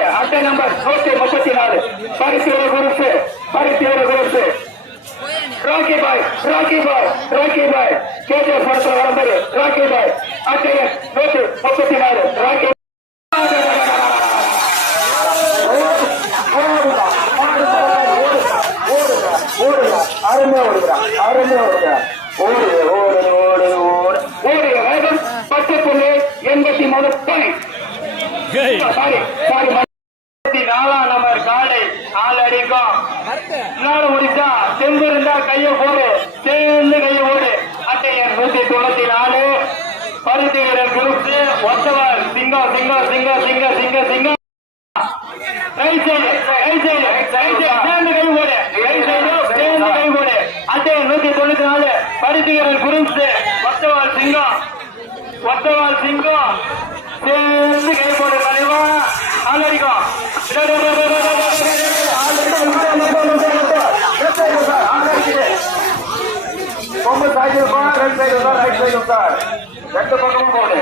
நாலு அட்டை நம்பர் நூத்தி முப்பத்தி நாலு பரிசு குறிப்பு பரிசு குறிப்பு Rocky bhai Rocky bhai Rocky bhai K J படத்துல வரும்போது ராக்கி பாய் அட்டை நூத்தி முப்பத்தி நாலு ராக்கி அருமையா ஓடுகிறான் அருமையா ஓடுகிறான் ஓடு ஓடு ஓடு ஓடு ஓடு வேகம் பத்து புள்ளி எண்பத்தி மூணு பாயிண்ட் சாரி சாரி நாடு முடிச்சா செம்பு இருந்தா கைய போடு. சேர்ந்து கைய ஓடு அட்டையன் நூத்தி தொண்ணூத்தி நாலு. பருத்தி வீரர் குரூப் ஒத்தவர் சிங்கம் சிங்கம் சிங்கம் சிங்கம் சிங்கம் சிங்கம். நூத்தி தொண்ணூத்தி நாலு. பருத்தி வீரர் குரூப் ஒத்தவால் சிங்கம். ஒத்தவால் சிங்கம். சேர்ந்து கை போடு. ಒಂದು ಸೈಡ್ ರೈಟ್ ಸೈಡ್ ಇರ್ತಾನೆ ರೈಟ್ ಸೈಡ್ ಇರ್ತಾನೆ ಎರಡು ಪಕ್ಕ ಹೋಗ್ಬೋದು